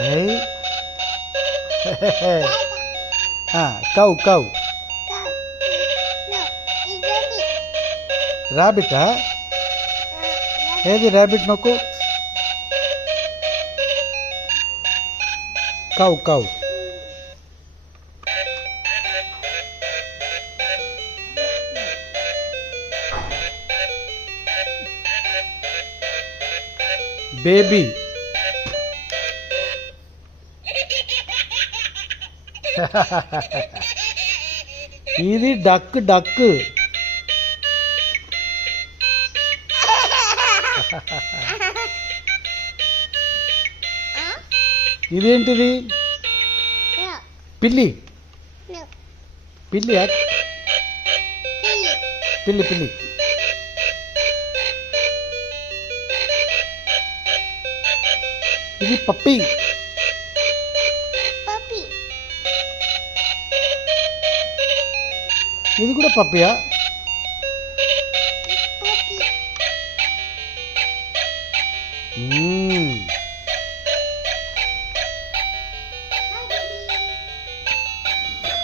ఏయ్. Cow cow ర్యాబిటా ఏది rabbit నొక్కు కౌ కౌ బేబీ ఇది డక్ డక్ ఇదేంటిది పిల్లి పిల్లి పిల్లి పిల్లి ఇది పప్పి ఇది కూడా పప్పియా